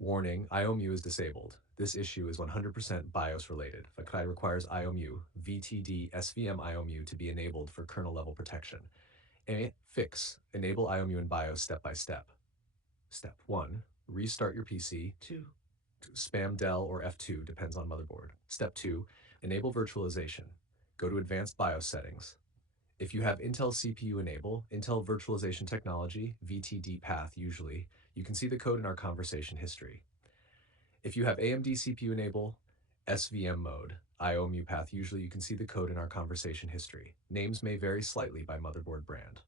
Warning, IOMMU is disabled. This issue is 100% BIOS related. FACEIT requires IOMMU VTD SVM IOMMU to be enabled for kernel-level protection. Fix. Enable IOMMU in BIOS step by step. Step 1. Restart your PC. 2. Spam Dell or F2, depends on motherboard. Step 2. Enable virtualization. Go to Advanced BIOS settings. If you have Intel CPU enable, Intel Virtualization Technology, VTD path usually, you can see the code in our conversation history. If you have AMD CPU enable, SVM Mode, IOMMU path usually, you can see the code in our conversation history. Names may vary slightly by motherboard brand.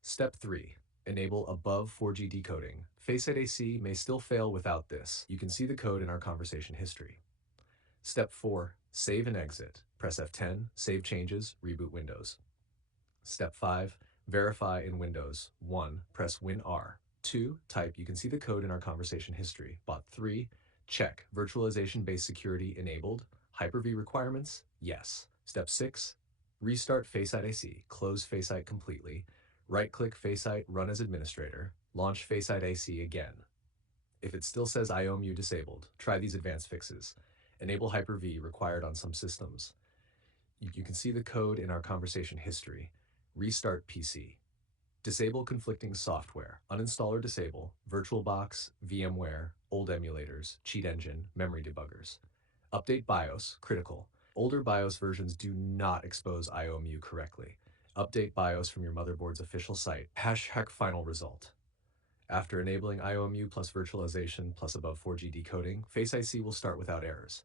Step 3. Enable above 4G decoding. FACEIT AC may still fail without this. You can see the code in our conversation history. Step 4. Save and exit. Press F10, save changes, reboot Windows. Step 5. Verify in Windows. 1. Press Win-R. 2. Type. You can see the code in our conversation history. Bot 3. Check. Virtualization-based security enabled. Hyper-V requirements? Yes. Step 6. Restart FACEIT AC. Close FACEIT completely. Right-click FACEIT, run as administrator. Launch FACEIT AC again. If it still says IOMMU disabled, try these advanced fixes. Enable Hyper-V required on some systems. You can see the code in our conversation history. Restart PC. Disable conflicting software. Uninstall or disable VirtualBox, VMware, old emulators, cheat engine, memory debuggers. Update BIOS, critical. Older BIOS versions do not expose IOMMU correctly. Update BIOS from your motherboard's official site. #final result. After enabling IOMMU plus virtualization plus above 4G decoding, FACEIT AC will start without errors.